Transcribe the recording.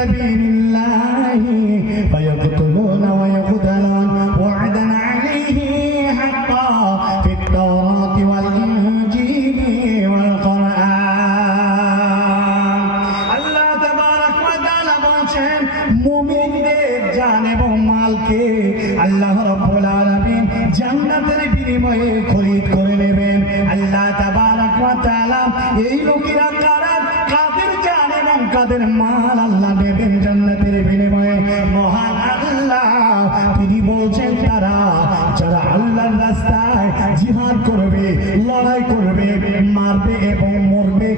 সাবিলিল্লাহি ফায়াকতুলুনা ওয়া ইয়াকতুলুন ওয়া'দান আলাইহি হাক্কা ফিত তাওরাতি ওয়াল ইনজিলি ওয়াল কুরআন। আল্লাহ তাবারাক ওয়া তাআলা বলেন মুমিনদের জান এবং মালকে আল্লাহ রাব্বুল আলামিন জান্নাতের বিনিময়ে খরিদ করে নেবেন। আল্লাহ তাবারাক ওয়া তাআলা এই লোকেরা কারা, কাদের জান এবং কাদের মাল আল্লাহ নেবেন জান্নাতের বিনিময়ে? মহান আল্লাহ তিনি বলছেন তারা যারা আল্লাহর রাস্তায় জিহাদ করবে, লড়াই করবে, মারবে এবং মরবে।